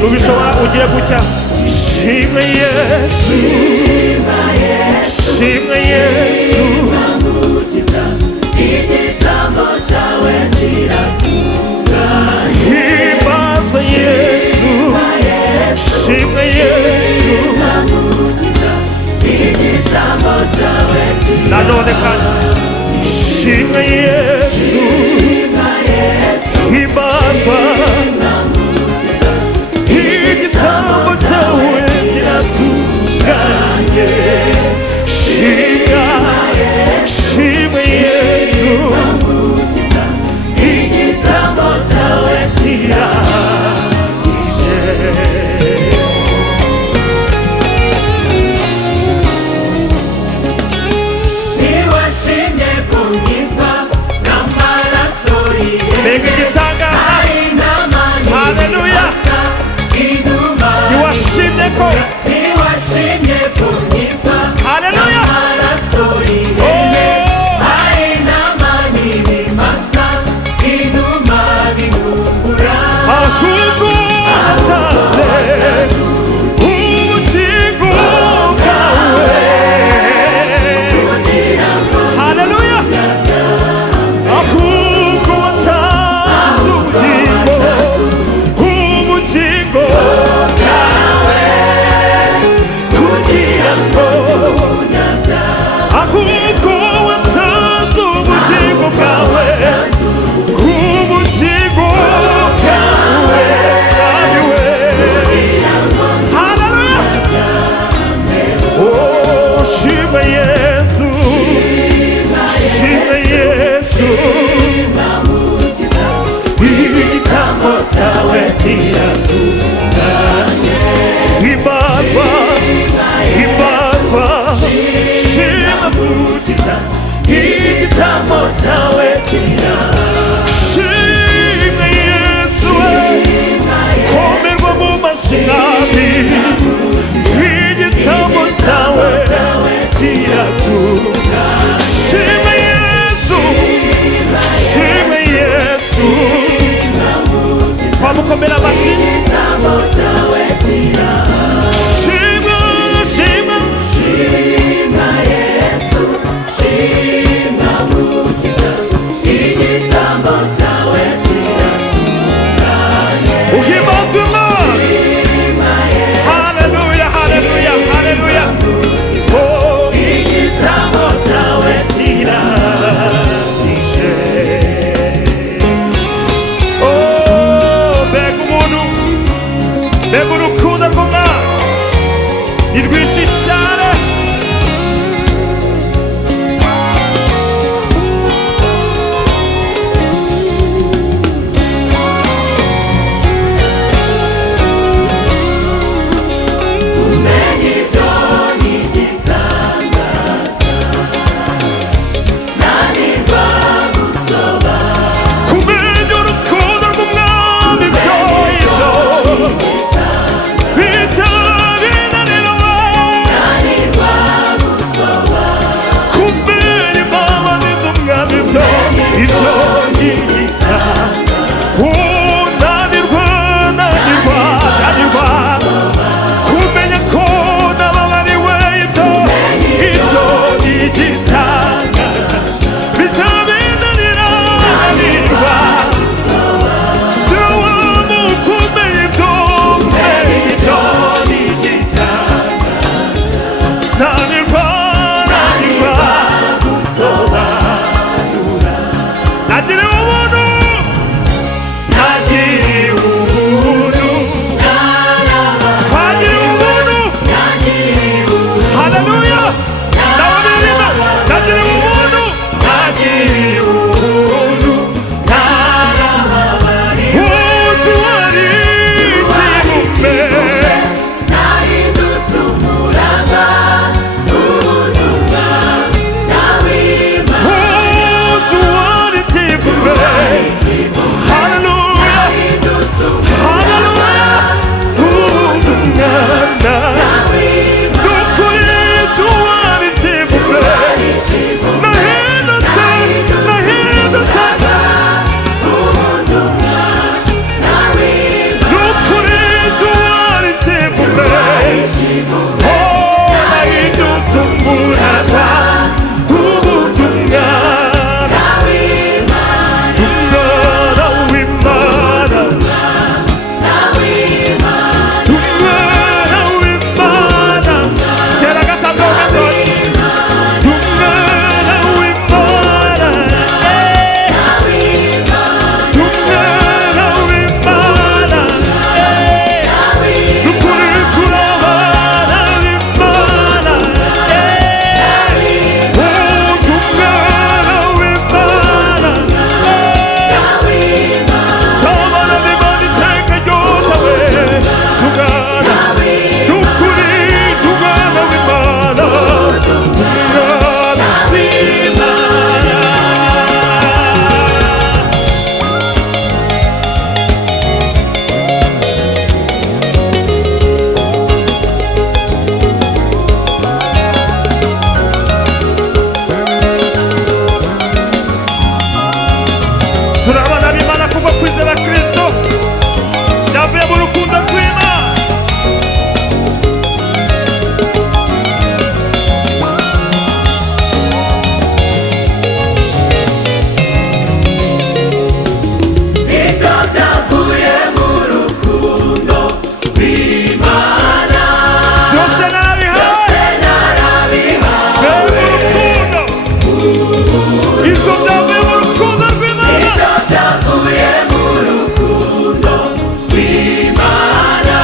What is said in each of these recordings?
nubishobora ugire gutya. Shimwe Yesu, shimwe Yesu, igitambo cyawe kiratunganye. himbaza Yesu, shimwe Yesu, igitambo cyawe nanone kandi shimwe Yesu, himbazwa igitambo cyawe kiratunganye. Shimwe Yesu, igitambo cyawe kirahagije. ntiwashimye kunkizwa n'amaraso Mbega y'ihene, igitangaza! ari n'amani Haleluya! masa inuma. Ntiwashimye ko ntiwashimye kunkizwa Haleluya! n'amaraso y'ihene, ari n'amani masa inuma bimungura. ahubwo watanze ubugingo bwawe. Haleluya! ahubwo watanze ubugingo bwawe kugira ngo ahubwo watanze ubugingo bwawe, ubugingo bwawe mwami we. Haleluya! Oh, shimwe Yesu, shimwe Yesu, igitambo cyawe kiratunganye. Himbazwa, himbazwa, shimwe Mukiza, igitambo cyawe shimwe Yesu, komerwa mu mashinabi, igitambo cyawe kiratunganye. Shimwe Yesu, shimwe Yesu, twamukomera amashyi. Shimwe, shimwe, uhimbaze Imana. Haleluya, haleluya, haleluya. Oh, igitambo cyawe kirahagije. Oh, mbega umuntu, mbega urukundo rw'Umwana ni rwinshi cyane. Kumenya urukundo rw'Umwami, ibyo bitabinanira. kumenya imbabazi z'Umwami, ibyo ni igitanda. Unanirwa, nanirwa, nanirwa, kumenya ko nababariwe, ibyo ni igitanda. Bitabinanira, nanirwa, siwamu kumenya ibyo ni igitanda. Nanirwa, nanirwa gusobanura, nagiriwe ubuntu, ko kwizera Kristo byavuye mu rukundo rw'Imana. ibyo byavuye mu rukundo rw'Imana, byose byose narabihawe. mu rukundo ibyo byavuye mu rukundo rw'Imana. ibyo byavuye mu rukundo rw'Imana,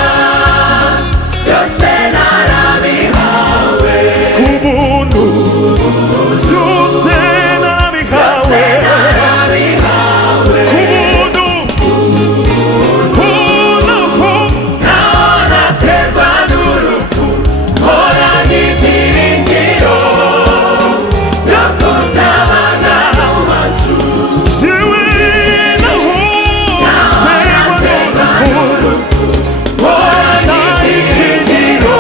byose narabihawe. ku buntu byose narabihawe. Narabihawe. ku buntu naho naterwa n'urupfu, mpora n'ibyiringiro byo kuzabana n'uwacu. jewe naho naterwa n'urupfu Mpora n'ibyiringiro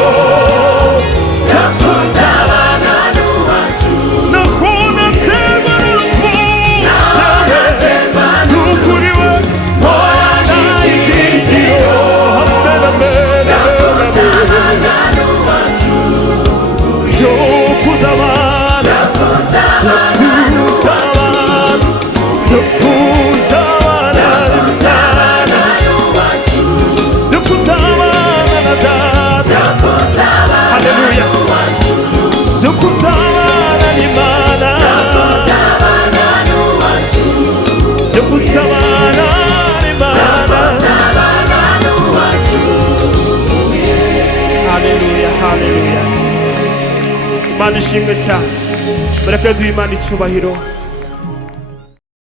byo kuzabana n'uwacu. naho naterwa n'urupfu Naterwa n'ukuri we mpora n'ibyiringiro amena byo kuzabana n'uwacu. byo kuzabana byo kuzabana Kuzabana n'uwacu. byo kuzabana na data. Haleluya. byo kuzabana n'Imana Kuzabana n'uwacu. byo kuzabana n'Imana. Kuzabana n'uwacu. Haleluya, haleluya. Imana ishimwe cyane. Mureke duhe Imana icyubahiro.